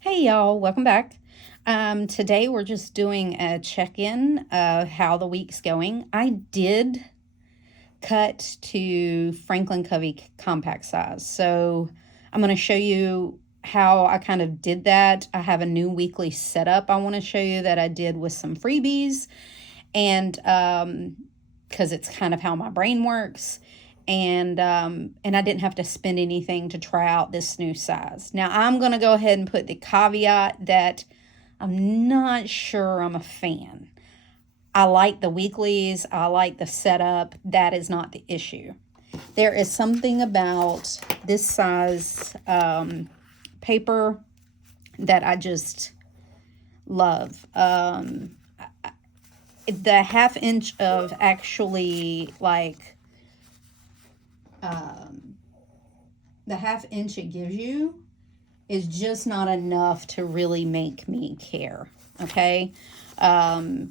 Hey y'all, welcome back. Today we're just doing a check-in of how the week's going. I did cut to Franklin Covey Compact size, so I'm going to show you how I kind of did that. I have a new weekly setup I want to show you that I did with some freebies, and because it's kind of how my brain works. And I didn't have to spend anything to try out this new size. Now I'm going to go ahead and put the caveat that I'm not sure I'm a fan. I like the weeklies. I like the setup. That is not the issue. There is something about this size paper that I just love. The ½ inch of actually like the ½ inch it gives you is just not enough to really make me care. Okay. I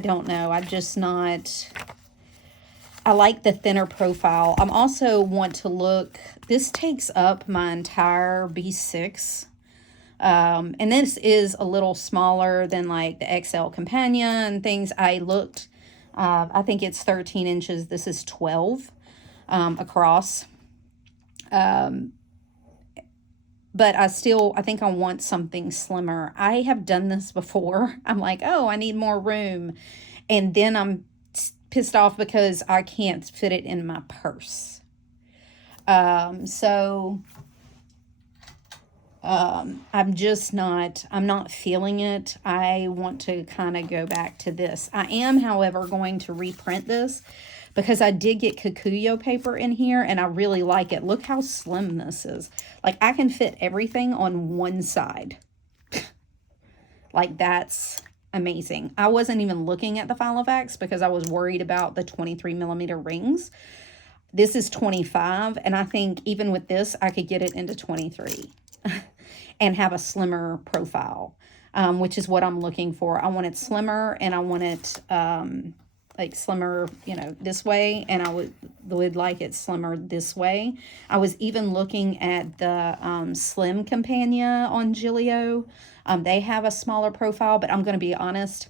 don't know. I'm just not, I like the thinner profile. I'm also want to look, this takes up my entire B6. And this is a little smaller than like the XL Companion and things. I looked, I think it's 13 inches. This is 12 across. But I think I want something slimmer. I have done this before. I'm like, oh, I need more room. And then I'm pissed off because I can't fit it in my purse. I'm not feeling it. I want to kind of go back to this. I am, however, going to reprint this because I did get Kokuyo paper in here and I really like it. Look how slim this is. Like I can fit everything on one side. Like that's amazing. I wasn't even looking at the Filofax because I was worried about the 23mm rings. This is 25 and I think even with this, I could get it into 23 and have a slimmer profile, which is what I'm looking for. I want it slimmer and I want it like slimmer, this way, and I would like it slimmer this way. I was even looking at the Slim Compania on Gillio. They have a smaller profile, but I'm going to be honest,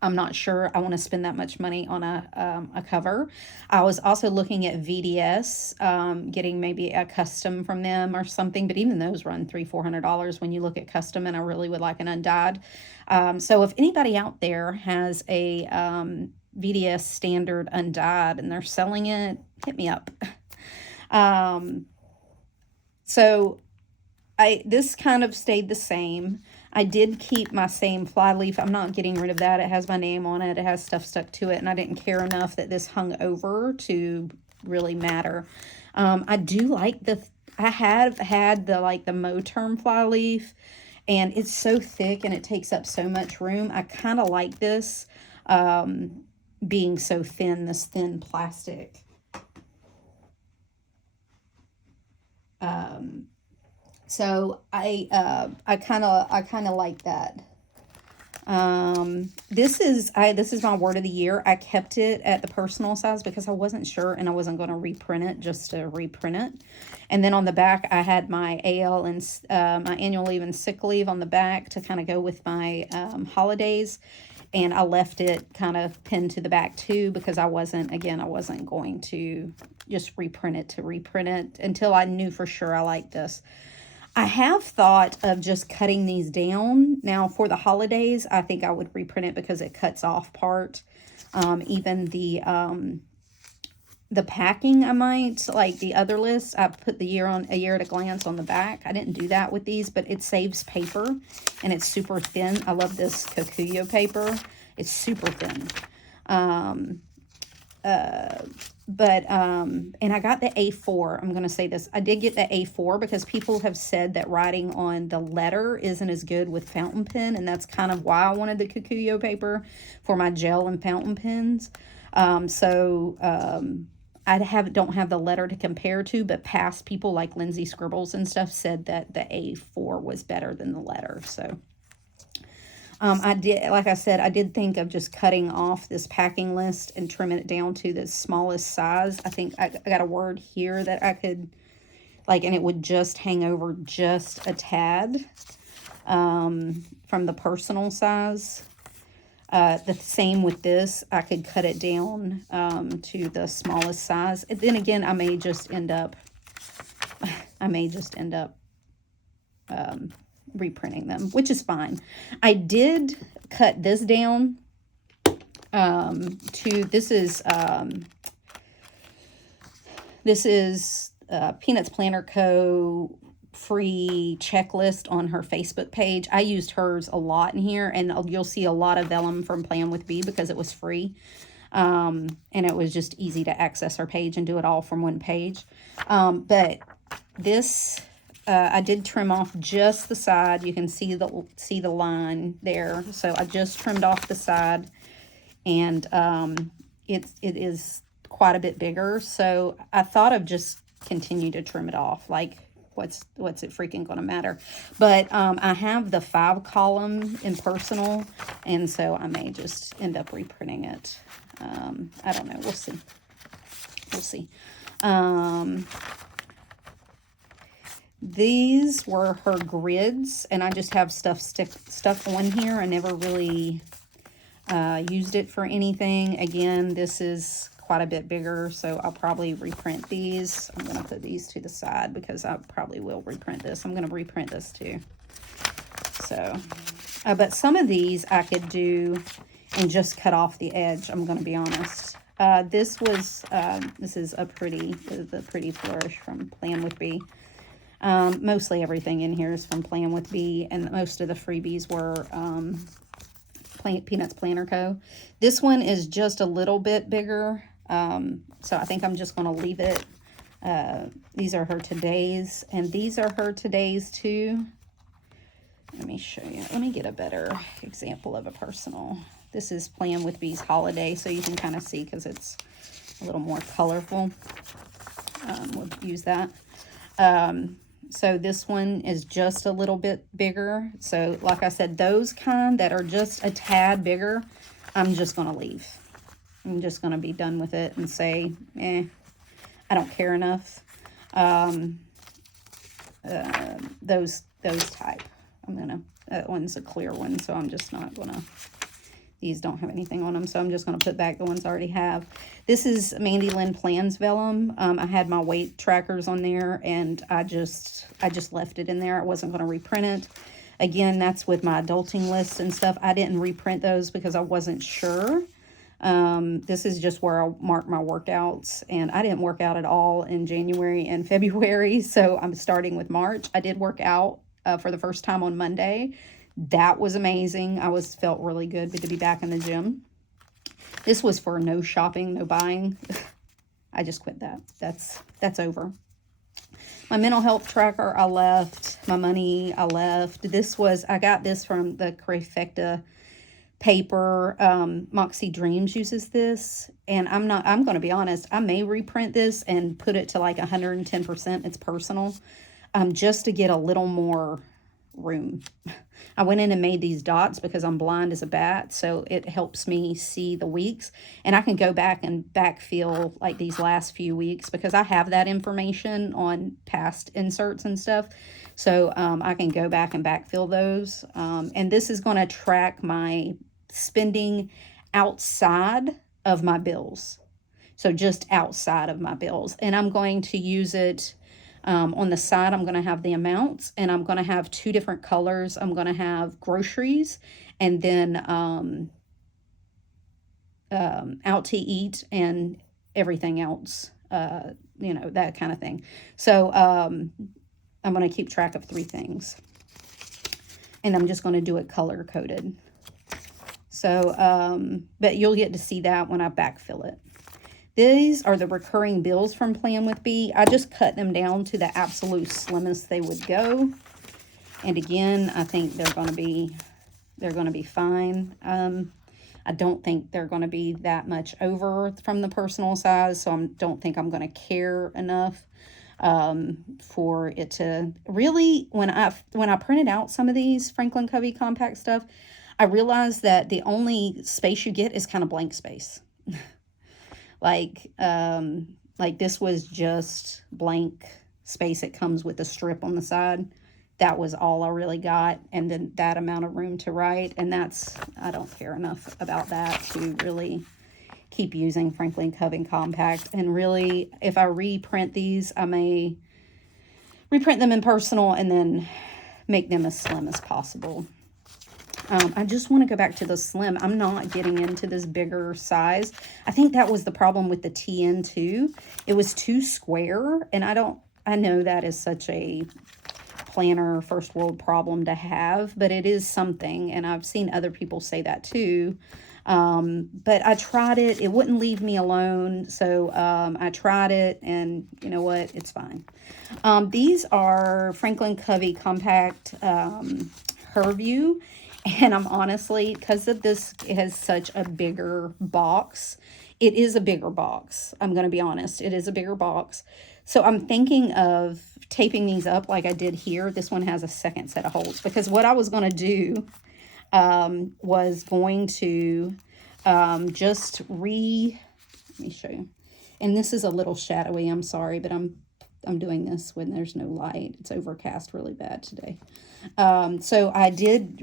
I'm not sure I want to spend that much money on a cover. I was also looking at VDS, getting maybe a custom from them or something, but even those run $300-400 when you look at custom, and I really would like an undyed. So if anybody out there has a VDS standard undyed and they're selling it, hit me up. So this kind of stayed the same. I did keep my same flyleaf. I'm not getting rid of that. It has my name on it. It has stuff stuck to it, and I didn't care enough that this hung over to really matter. I do like I have had the Moterm flyleaf, and it's so thick and it takes up so much room. I kind of like this being so thin, this thin plastic. So I kind of like that. This is my word of the year. I kept it at the personal size because I wasn't sure and I wasn't going to reprint it just to reprint it. And then on the back, I had my AL and my annual leave and sick leave on the back to kind of go with my holidays. And I left it kind of pinned to the back too because I wasn't going to just reprint it until I knew for sure I liked this. I have thought of just cutting these down. Now, for the holidays, I think I would reprint it because it cuts off part. Even the packing, I might, like the other list, I put a year at a glance on the back. I didn't do that with these, but it saves paper, and it's super thin. I love this Kokuyo paper. It's super thin. And I got the A4. I'm going to say this. I did get the A4 because people have said that writing on the letter isn't as good with fountain pen. And that's kind of why I wanted the Kokuyo paper for my gel and fountain pens. I don't have the letter to compare to, but past people like Lindsay Scribbles and stuff said that the A4 was better than the letter. So I did think of just cutting off this packing list and trimming it down to the smallest size. I think I got a word here that I could like, and it would just hang over just a tad from the personal size. The same with this. I could cut it down to the smallest size. And then again, I may just end up reprinting them, which is fine. I did cut this down to, this is Peanuts Planner Co. free checklist on her Facebook page. I used hers a lot in here, and you'll see a lot of vellum from Plan with Bee because it was free. And it was just easy to access her page and do it all from one page. But this, I did trim off just the side. You can see the line there. So I just trimmed off the side, and it is quite a bit bigger. So I thought of just continue to trim it off. Like, what's it freaking gonna matter? But I have the 5-column in personal, and so I may just end up reprinting it. I don't know. We'll see. These were her grids, and I just have stuff on here. I never really used it for anything. Again, this is quite a bit bigger, so I'll probably reprint these. I'm going to put these to the side because I probably will reprint this. I'm going to reprint this too. So, but some of these I could do and just cut off the edge, I'm going to be honest. This is a pretty flourish from Plan with Bee. Mostly everything in here is from Plan with Bee, and most of the freebies were Peanuts Planner Co. This one is just a little bit bigger, so I think I'm just going to leave it. These are her Todays, and these are her Todays too. Let me show you. Let me get a better example of a personal. This is Plan with Bee's Holiday, so you can kind of see because it's a little more colorful. We'll use that. So this one is just a little bit bigger. So like I said, those kind that are just a tad bigger, I'm just going to leave. I'm just going to be done with it and say, I don't care enough. Those type. That one's a clear one, so I'm just not going to, these don't have anything on them, so I'm just going to put back the ones I already have. This is MandyLynnPlans vellum. I had my weight trackers on there, and I just left it in there. I wasn't going to reprint it. Again, that's with my adulting lists and stuff. I didn't reprint those because I wasn't sure. This is just where I'll mark my workouts, and I didn't work out at all in January and February, so I'm starting with March. I did work out for the first time on Monday. That was amazing. I felt really good to be back in the gym. This was for no shopping, no buying. I just quit that. That's over. My mental health tracker, I left. My money, I left. I got this from the Kokuyo Paper. Moxie Dreams uses this. And I'm going to be honest, I may reprint this and put it to like 110%. It's personal. Just to get a little more room. I went in and made these dots because I'm blind as a bat, so it helps me see the weeks, and I can go back and backfill like these last few weeks because I have that information on past inserts and stuff, so I can go back and backfill those. And this is going to track my spending outside of my bills, so just outside of my bills, and I'm going to use it. On the side, I'm going to have the amounts, and I'm going to have 2 different colors. I'm going to have groceries, and then out to eat and everything else, that kind of thing. So I'm going to keep track of 3 things, and I'm just going to do it color-coded. So, but you'll get to see that when I backfill it. These are the recurring bills from Plan with Bee. I just cut them down to the absolute slimmest they would go. And again, I think they're going to be fine. I don't think they're going to be that much over from the personal size, so I don't think I'm going to care enough for it to really. When I printed out some of these Franklin Covey Compact stuff, I realized that the only space you get is kind of blank space. Like this was just blank space it comes with the strip on the side. That was all I really got, and then that amount of room to write, and I don't care enough about that to really keep using Franklin Covey Compact. And really, if I reprint these, I may reprint them in personal and then make them as slim as possible. I just want to go back to the slim. I'm not getting into this bigger size. I think that was the problem with the TN2. It was too square, and I know that is such a planner first world problem to have, but it is something, and I've seen other people say that too. But I tried it. It wouldn't leave me alone, so I tried it, and you know what? It's fine. These are Franklin Covey Compact Herview. And I'm honestly, because of this, it has such a bigger box. It is a bigger box. I'm going to be honest. It is a bigger box. So I'm thinking of taping these up like I did here. This one has a second set of holes. Because what I was going to do was going to just let me show you. And this is a little shadowy. I'm sorry, but I'm doing this when there's no light. It's overcast really bad today. So I did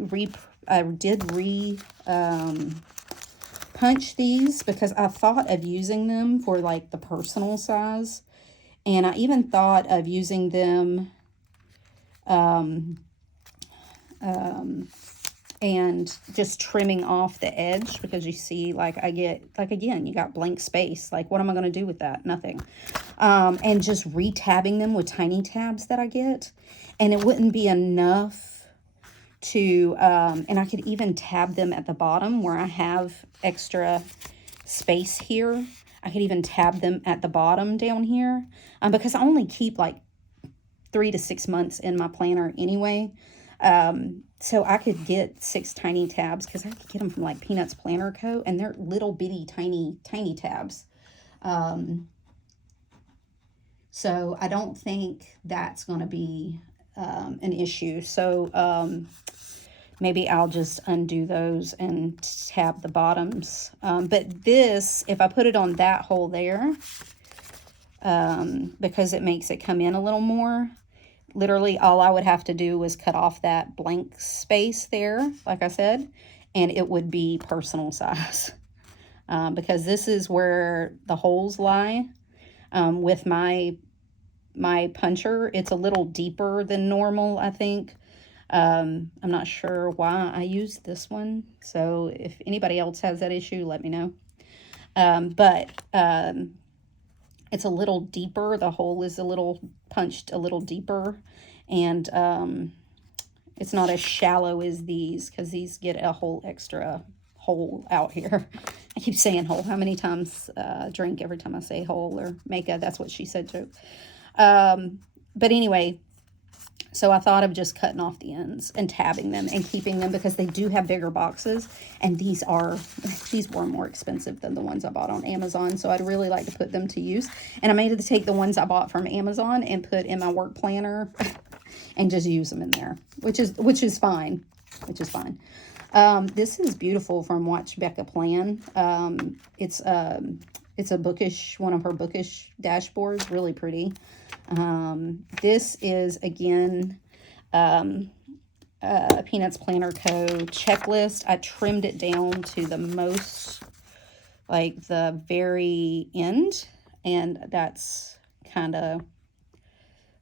punch these because I thought of using them for like the personal size, and I even thought of using them and just trimming off the edge, because you see, like, I get, like, again, you got blank space. Like, what am I going to do with that? Nothing. And just re-tabbing them with tiny tabs that I get. And it wouldn't be enough to, and I could even tab them at the bottom where I have extra space here. I could even tab them at the bottom down here, because I only keep like 3 to 6 months in my planner anyway. So I could get 6 tiny tabs, because I could get them from like Peanuts Planner Co. And they're little bitty tiny tabs. So I don't think that's going to be an issue. So maybe I'll just undo those and tab the bottoms. But this, if I put it on that hole there, because it makes it come in a little more, literally all I would have to do was cut off that blank space there, like I said, and it would be personal size. Because this is where the holes lie. With my puncher, it's a little deeper than normal, I think. I'm not sure why I used this one, so if anybody else has that issue, let me know. But it's a little deeper. The hole is a little punched a little deeper, and it's not as shallow as these, because these get a whole extra hole out here. I keep saying hole. How many times drink every time I say hole, or make a that's what she said joke. But anyway, so I thought of just cutting off the ends and tabbing them and keeping them, because they do have bigger boxes, and these were more expensive than the ones I bought on Amazon, so I'd really like to put them to use. And I made it to take the ones I bought from Amazon and put in my work planner and just use them in there, which is fine. This is beautiful from Watch Becca Plan. It's a bookish, one of her bookish dashboards, really pretty. This is, again, a Peanuts Planner Co. checklist. I trimmed it down to the most, like, the very end, and that's kind of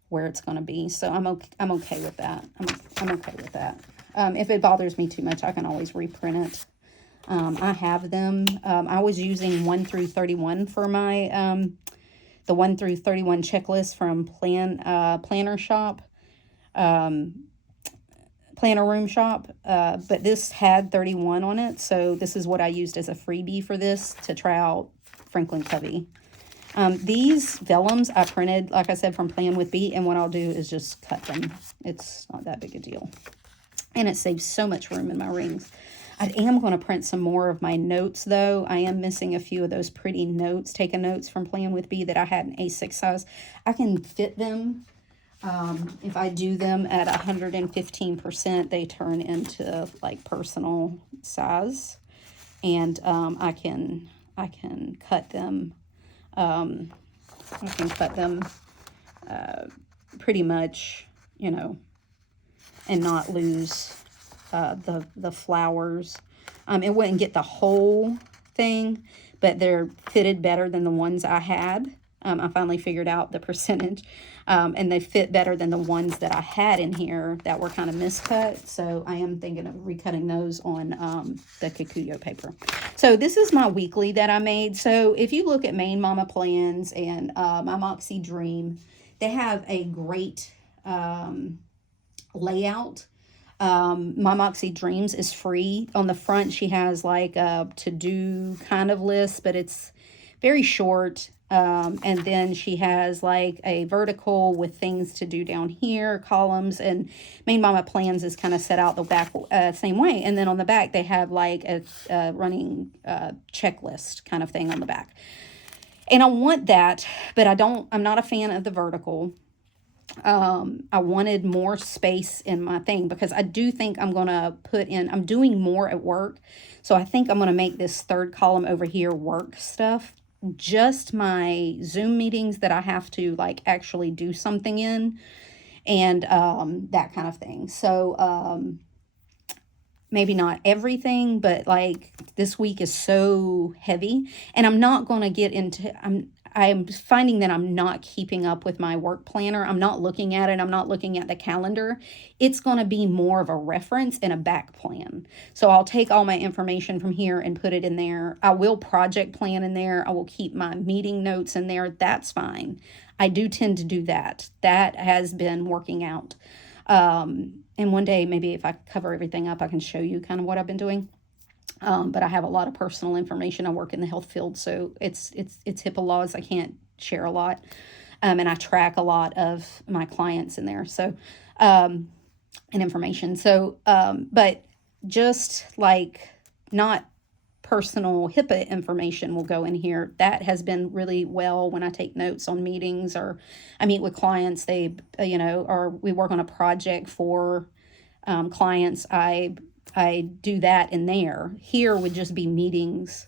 where it's going to be. So I'm okay with that. I'm okay with that. If it bothers me too much, I can always reprint it. I have them. I was using 1 through 31 for my the 1 through 31 checklist from Planner Shop, Planner Room Shop, but this had 31 on it, so this is what I used as a freebie for this to try out Franklin Covey. These vellums I printed, like I said, from Plan with B, and what I'll do is just cut them. It's not that big a deal, and it saves so much room in my rings. I am going to print some more of my notes, though. I am missing a few of those pretty notes, taken notes from Plan with B that I had in A6 size. I can fit them. If I do them at 115%, they turn into like personal size, and I can cut them. pretty much, you know, and not lose the flowers. It wouldn't get the whole thing, but they're fitted better than the ones I had. I finally figured out the percentage, and they fit better than the ones that I had in here that were kind of miscut. So I am thinking of recutting those on the Kokuyo paper. So this is my weekly that I made. So if you look at Maine Mama Plans and my Moxie Dream, they have a great layout. My Moxie Dreams is free. On the front, she has like a to-do kind of list, but it's very short. And then she has like a vertical with things to do down here, columns, and Maine Mama Plans is kind of set out the back same way. And then on the back, they have like a running checklist kind of thing on the back. And I want that, but I'm not a fan of the vertical. I wanted more space in my thing because I do think I'm going to I'm doing more at work. So I think I'm going to make this third column over here work stuff. Just my Zoom meetings that I have to like actually do something in, and that kind of thing. So maybe not everything, but like this week is so heavy, and I'm not going to get into, I'm finding that I'm not keeping up with my work planner. I'm not looking at it. I'm not looking at the calendar. It's going to be more of a reference and a back plan. So I'll take all my information from here and put it in there. I will project plan in there. I will keep my meeting notes in there. That's fine. I do tend to do that. That has been working out. And one day, maybe if I cover everything up, I can show you kind of what I've been doing. But I have a lot of personal information. I work in the health field, so it's HIPAA laws. I can't share a lot. And I track a lot of my clients in there. So, and information. So, but just like not personal HIPAA information will go in here. That has been really well when I take notes on meetings or I meet with clients, they, you know, or we work on a project for clients. I do that in there. Here would just be meetings.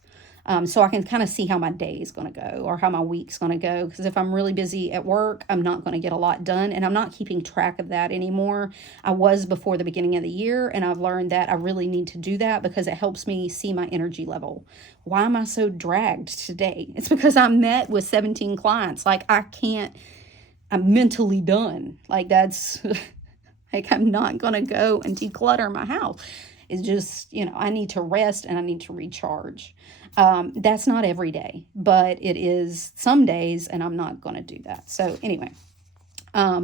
So I can kind of see how my day is going to go or how my week's going to go. Because if I'm really busy at work, I'm not going to get a lot done. And I'm not keeping track of that anymore. I was before the beginning of the year. And I've learned that I really need to do that because it helps me see my energy level. Why am I so dragged today? It's because I met with 17 clients. Like I'm mentally done. Like that's, like I'm not going to go and declutter my house. It's just, you know, I need to rest and I need to recharge. That's not every day, but it is some days, and I'm not going to do that. So anyway,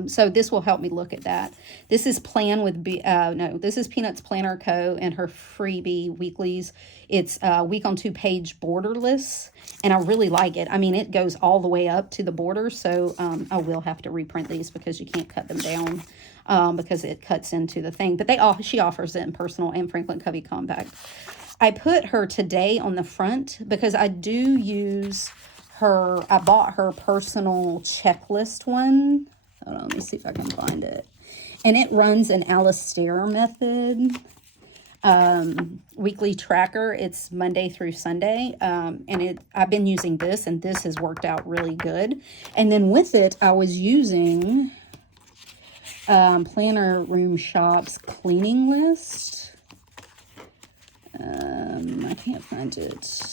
so this will help me look at that. This is this is Peanuts Planner Co. and her freebie weeklies. It's week on 2 page border lists, and I really like it. I mean, it goes all the way up to the border, so I will have to reprint these because you can't cut them down. Because it cuts into the thing. But she offers it in Personal and Franklin Covey Compact. I put her today on the front because I do use her. I bought her personal checklist one. Hold on, let me see if I can find it. And it runs an Alistair method weekly tracker. It's Monday through Sunday. And I've been using this, and this has worked out really good. And then with it, I was using Planner Room Shop's cleaning list. I can't find it.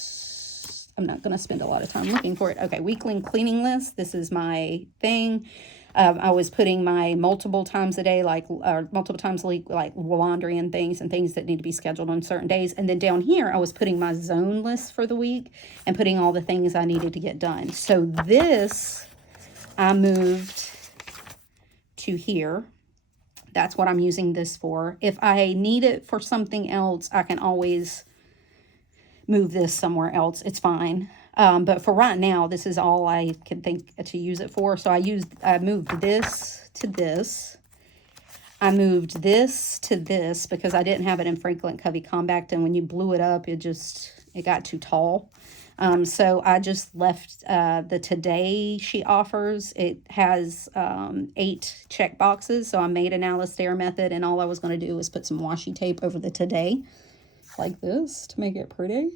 I'm not going to spend a lot of time looking for it. Okay, weekly cleaning list. This is my thing. I was putting my multiple times a day, multiple times a week, like laundry and things that need to be scheduled on certain days. And then down here, I was putting my zone list for the week and putting all the things I needed to get done. So this, I moved to here. That's what I'm using this for. If I need it for something else, I can always move this somewhere else. It's fine. But for right now, this is all I can think to use it for. So I moved this to this. I moved this to this because I didn't have it in Franklin Covey Compact. And when you blew it up, it got too tall. So I just left the today she offers. It has 8 check boxes. So I made an Alistair method, and all I was going to do was put some washi tape over the today like this to make it pretty.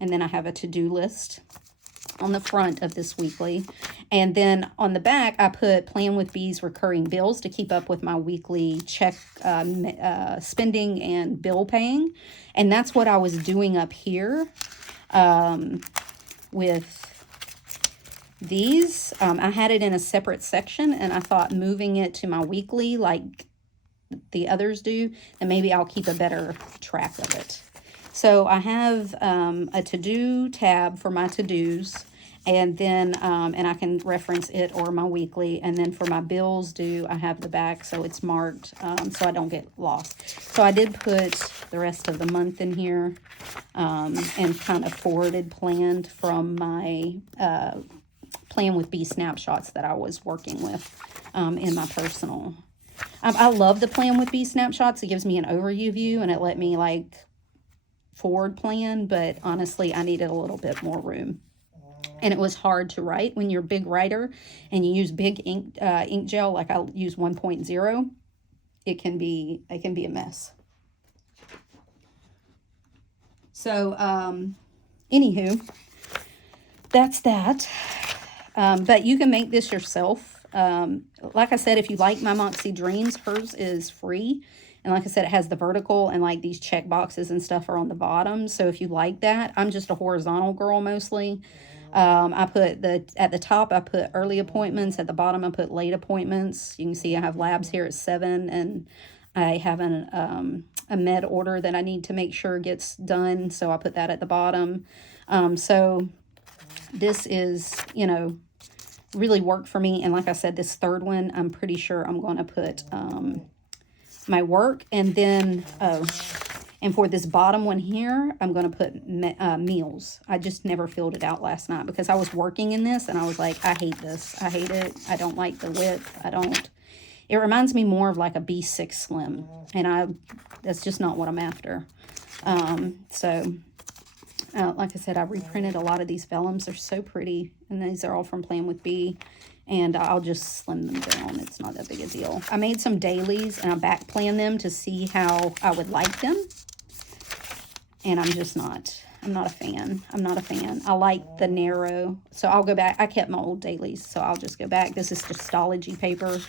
And then I have a to-do list on the front of this weekly. And then on the back, I put Plan with Bees recurring bills to keep up with my weekly check spending and bill paying. And that's what I was doing up here with these. I had it in a separate section, and I thought moving it to my weekly like the others do, and maybe I'll keep a better track of it. So I have a to-do tab for my to-dos, and then and I can reference it or my weekly. And then for my bills due, I have the back so it's marked so I don't get lost. So I did put the rest of the month in here and kind of planned from my Plan with Bee snapshots that I was working with in my personal. I love the Plan with Bee snapshots. It gives me an overview view, and it let me like forward plan, but honestly I needed a little bit more room. And it was hard to write when you're a big writer and you use big ink gel, like I use 1.0. It can be a mess. So anywho, that's that. But you can make this yourself. Like I said, if you like my Moxie Dreams, hers is free. And like I said, it has the vertical and like these check boxes and stuff are on the bottom. So if you like that, I'm just a horizontal girl mostly. I put at the top, I put early appointments. At the bottom, I put late appointments. You can see I have labs here at 7, and I have a med order that I need to make sure gets done. So I put that at the bottom. So this is, you know, really worked for me. And like I said, this third one, I'm pretty sure I'm going to put my work. And then, and for this bottom one here, I'm going to put meals. I just never filled it out last night because I was working in this and I was like, I hate this. I hate it. I don't like the width. It reminds me more of like a B6 Slim. And that's just not what I'm after. Like I said, I reprinted a lot of these vellums. They're so pretty. And these are all from Plan with Bee. And I'll just slim them down. It's not that big a deal. I made some dailies and I back planned them to see how I would like them. And I'm not a fan. I like the narrow. So I'll go back. I kept my old dailies, so I'll just go back. This is just Stalogy paper.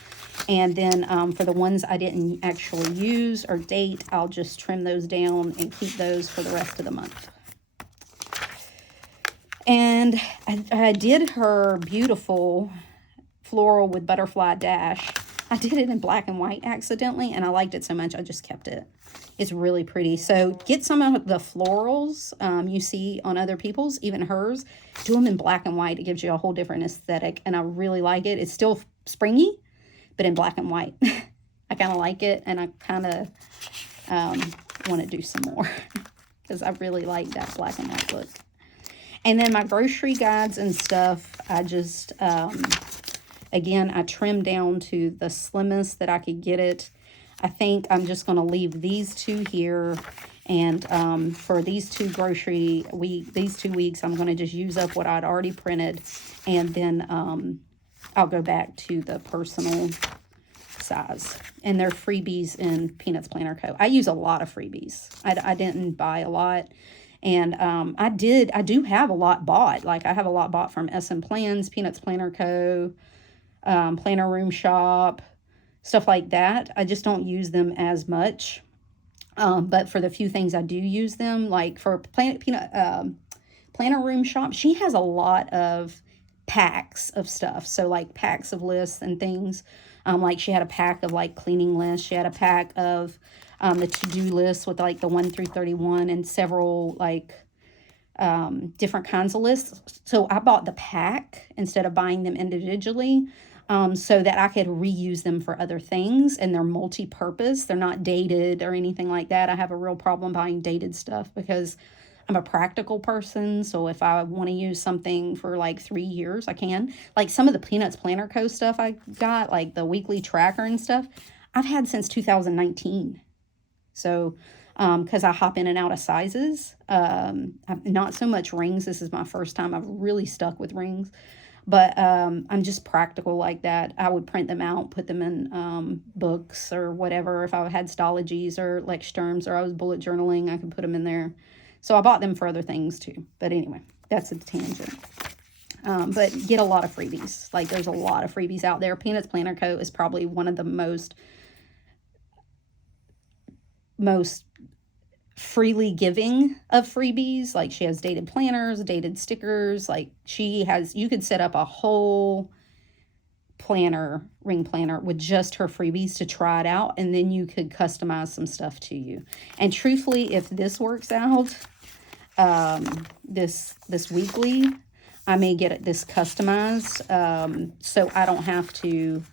And then for the ones I didn't actually use or date, I'll just trim those down and keep those for the rest of the month. And I did her beautiful floral with butterfly dash. I did it in black and white accidentally, and I liked it so much I just kept it. It's really pretty. So get some of the florals you see on other people's, even hers. Do them in black and white. It gives you a whole different aesthetic, and I really like it. It's still springy, but in black and white. I kind of like it, and I kind of want to do some more because I really like that black and white look. And then my grocery guides and stuff, I just, again, I trimmed down to the slimmest that I could get it. I think I'm just going to leave these two here. And for these two these 2 weeks, I'm going to just use up what I'd already printed. And then I'll go back to the personal size. And they're freebies in Peanuts Planner Co. I use a lot of freebies. I didn't buy a lot. And I do have a lot bought. Like I have a lot bought from SM Plans, Peanuts Planner Co., Planner Room Shop, stuff like that. I just don't use them as much. But for the few things I do use them, like for Planner Room Shop, she has a lot of packs of stuff. So like packs of lists and things. Like she had a pack of like cleaning lists. She had a pack of the to-do list with like the 1 through 31 and several like different kinds of lists. So I bought the pack instead of buying them individually so that I could reuse them for other things, and they're multi-purpose. They're not dated or anything like that. I have a real problem buying dated stuff because I'm a practical person. So if I want to use something for like 3 years, I can. Like some of the Peanuts Planner Co. stuff I got, like the weekly tracker and stuff, I've had since 2019. So, because I hop in and out of sizes, not so much rings. This is my first time I've really stuck with rings, but I'm just practical like that. I would print them out, put them in books or whatever. If I had Stalogies or Lecturms or I was bullet journaling, I could put them in there. So I bought them for other things too. But anyway, that's a tangent. But get a lot of freebies. Like, there's a lot of freebies out there. Peanuts Planner Co. is probably one of the most freely giving of freebies. Like, she has dated planners, dated stickers. Like, she has, you could set up a whole planner, ring planner, with just her freebies to try it out, and then you could customize some stuff to you. And truthfully, if this works out, this weekly, I may get this customized, so I don't have to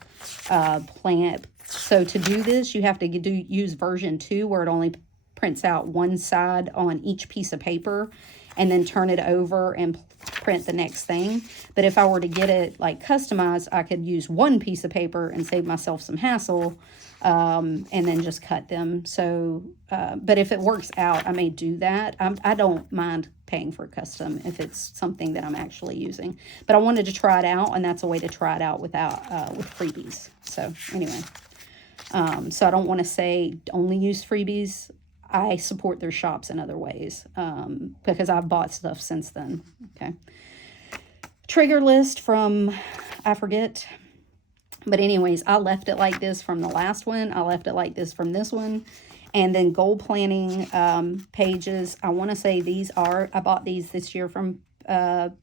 plan. So to do this, you have to use version 2, where it only prints out one side on each piece of paper, and then turn it over and print the next thing. But if I were to get it like customized, I could use one piece of paper and save myself some hassle, and then just cut them. So, but if it works out, I may do that. I don't mind paying for custom if it's something that I'm actually using. But I wanted to try it out, and that's a way to try it out without with freebies. So anyway, so I don't want to say only use freebies. I support their shops in other ways, because I've bought stuff since then. Okay. Trigger list from, I forget. But anyways, I left it like this from the last one. I left it like this from this one. And then goal planning pages. I want to say these are, I bought these this year from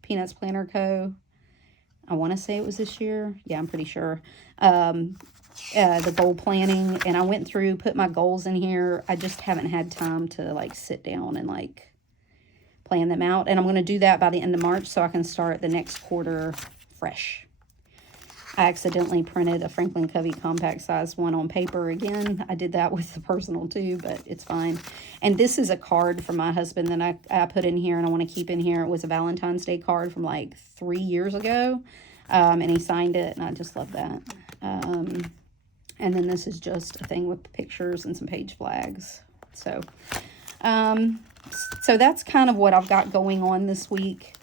Peanuts Planner Co. I want to say it was this year. Yeah, I'm pretty sure. The goal planning, and I went through, put my goals in here. I just haven't had time to like sit down and like plan them out, and I'm going to do that by the end of March so I can start the next quarter fresh. I accidentally printed a Franklin Covey Compact size one on paper again. I did that with the personal too, but it's fine. And this is a card from my husband that I put in here, and I want to keep in here. It was a Valentine's Day card from like 3 years ago, and he signed it, and I just love that. And then this is just a thing with pictures and some page flags. So, so that's kind of what I've got going on this week.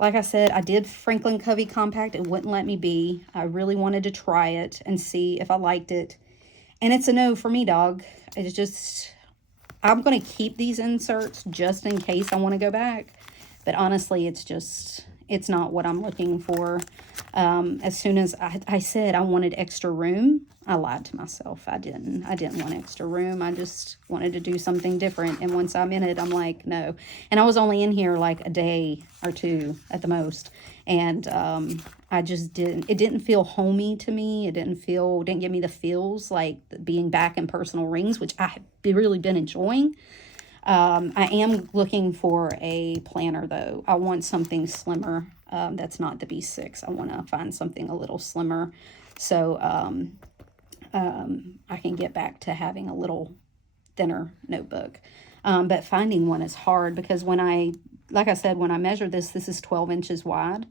Like I said, I did Franklin Covey Compact. It wouldn't let me be. I really wanted to try it and see if I liked it. And it's a no for me, dog. It's just, I'm going to keep these inserts just in case I want to go back. But honestly, it's just, it's not what I'm looking for. As soon as I said I wanted extra room, I lied to myself. I didn't want extra room. I just wanted to do something different. And once I'm in it, I'm like, no. And I was only in here like a day or two at the most. And I just it didn't feel homey to me. It didn't give me the feels like being back in personal rings, which I have really been enjoying. I am looking for a planner though. I want something slimmer. That's not the B6. I want to find something a little slimmer. So, I can get back to having a little thinner notebook. But finding one is hard because like I said, when I measured this is 12 inches wide.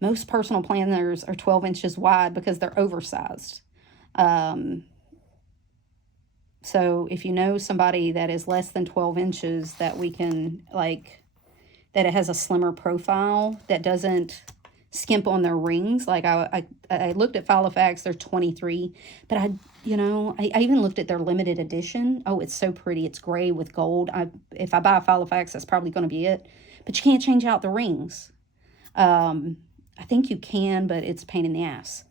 Most personal planners are 12 inches wide because they're oversized. So if you know somebody that is less than 12 inches that we can that it has a slimmer profile that doesn't skimp on their rings. Like I looked at Filofax, they're 23, but I even looked at their limited edition. Oh, it's so pretty. It's gray with gold. If I buy a Filofax, that's probably going to be it, but you can't change out the rings. I think you can, but it's a pain in the ass.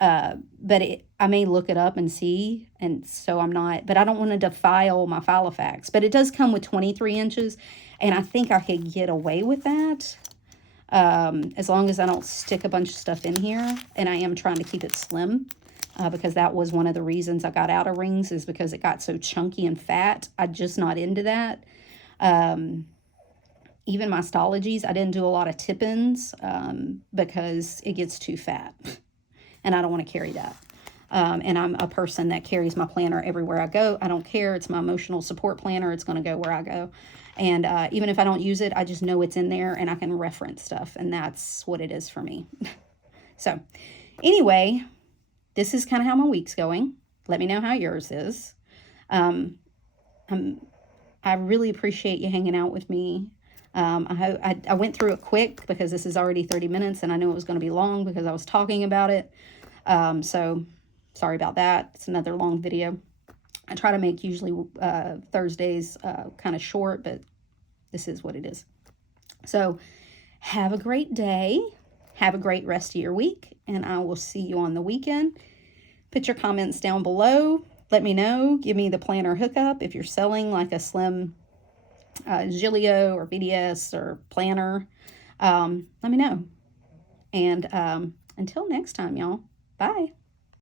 But I may look it up and see, and so but I don't want to defile my Filofax, but it does come with 23 inches, and I think I could get away with that, as long as I don't stick a bunch of stuff in here, and I am trying to keep it slim, because that was one of the reasons I got out of rings, is because it got so chunky and fat. I'm just not into that. Even my Stalogies, I didn't do a lot of tip-ins, because it gets too fat. And I don't want to carry that. And I'm a person that carries my planner everywhere I go. I don't care. It's my emotional support planner. It's going to go where I go. And even if I don't use it, I just know it's in there and I can reference stuff. And that's what it is for me. So anyway, this is kind of how my week's going. Let me know how yours is. I really appreciate you hanging out with me. I went through it quick because this is already 30 minutes and I knew it was going to be long because I was talking about it. So sorry about that. It's another long video. I try to make usually Thursdays kind of short, but this is what it is. So have a great day. have a great rest of your week, and I will see you on the weekend. Put your comments down below. Let me know. Give me the planner hookup if you're selling like a slim Gilio or BDS or planner. Let me know. And until next time, y'all. Bye.